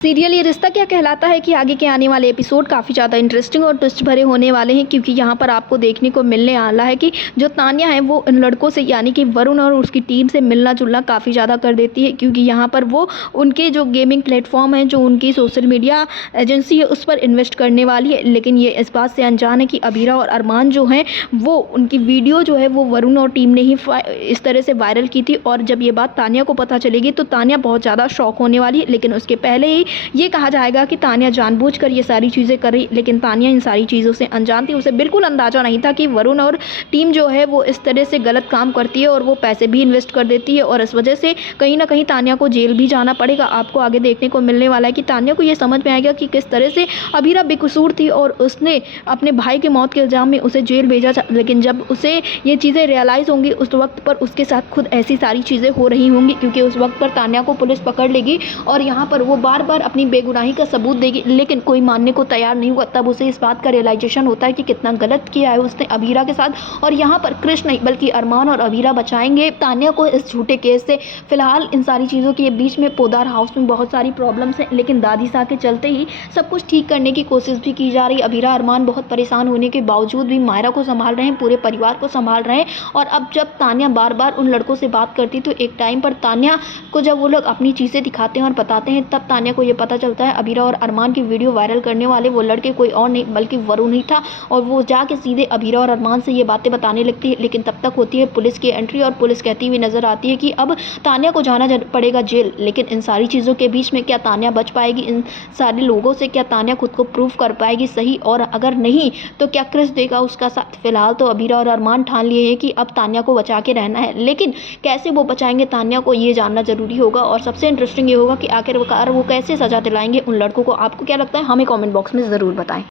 Serial ये रिश्ता क्या कहलाता है कि आगे के आने वाले एपिसोड काफ़ी ज़्यादा इंटरेस्टिंग और ट्विस्ट भरे होने वाले हैं, क्योंकि यहाँ पर आपको देखने को मिलने वाला है कि जो तान्या है वो इन लड़कों से यानी कि वरुण और उसकी टीम से मिलना जुलना काफ़ी ज़्यादा कर देती है, क्योंकि यहाँ पर वो उनके जो गेमिंग प्लेटफॉर्म है, जो उनकी सोशल मीडिया एजेंसी है, उस पर इन्वेस्ट करने वाली है। लेकिन ये इस बात से अनजान है कि अबीरा और अरमान जो हैं वो उनकी वीडियो जो है वो वरुण और टीम ने ही इस तरह से वायरल की थी। और जब ये बात तान्या को पता चलेगी तो तान्या बहुत ज़्यादा शॉक होने वाली है। लेकिन उसके पहले ही ये कहा जाएगा कि तान्या जानबूझकर ये सारी चीज़ें कर रही, लेकिन तान्या इन सारी चीज़ों से अनजान थी। उसे बिल्कुल अंदाज़ा नहीं था कि वरुण और टीम जो है वो इस तरह से गलत काम करती है और वो पैसे भी इन्वेस्ट कर देती है, और इस वजह से कहीं ना कहीं तान्या को जेल भी जाना पड़ेगा। आपको आगे देखने को मिलने वाला है कि तान्या को ये समझ में आएगा कि किस तरह से अबीरा बेकसूर थी और उसने अपने भाई की मौत के इल्ज़ाम में उसे जेल भेजा। लेकिन जब उसे ये चीज़ें रियलाइज़ होंगी उस वक्त पर उसके साथ खुद ऐसी सारी चीज़ें हो रही होंगी, क्योंकि उस वक्त पर तान्या को पुलिस पकड़ लेगी और यहाँ पर वो बार बार अपनी बेगुनाही का सबूत देगी, लेकिन कोई मानने को तैयार नहीं हुआ। तब उसे इस बात का रियलाइजेशन होता है कि कितना गलत किया है उसने अबीरा के साथ, और यहाँ पर कृष्ण नहीं बल्कि अरमान और अबीरा बचाएंगे तान्या को इस झूठे केस से। फिलहाल इन सारी चीज़ों के बीच में पोदार हाउस में बहुत सारी प्रॉब्लम्स हैं, लेकिन दादी सा के चलते ही सब कुछ ठीक करने की कोशिश भी की जा रही है। अबीरा अरमान बहुत परेशान होने के बावजूद भी मायरा को संभाल रहे हैं, पूरे परिवार को संभाल रहे हैं। और अब जब तान्या बार बार उन लड़कों से बात करती तो एक टाइम पर तान्या को जब वो लोग अपनी चीज़ें दिखाते हैं और बताते हैं, तब तान्या को ये पता चलता है अबीरा और अरमान की वीडियो वायरल करने वाले वो लड़के कोई और नहीं बल्कि वरुण ही था। और वो जाके सीधे अबीरा और अरमान से ये बातें बताने लगती है। लेकिन तब तक होती है पुलिस की एंट्री और पुलिस कहती हुई नजर आती है कि अब तान्या को जाना पड़ेगा जेल। लेकिन इन सारी चीज़ों के बीच में क्या तान्या बच पाएगी इन सारे लोगों से? क्या तान्या खुद को प्रूव कर पाएगी सही? और अगर नहीं तो क्या क्रिस देगा उसका साथ? फिलहाल तो अबीरा और अरमान ठान लिए हैं कि अब तान्या को बचा के रहना है, लेकिन कैसे वो बचाएंगे तान्या को ये जानना जरूरी होगा। और सबसे इंटरेस्टिंग ये होगा कि आखिरकार वो कैसे सजा दिलाएंगे उन लड़कों को। आपको क्या लगता है? हमें कमेंट बॉक्स में ज़रूर बताएं।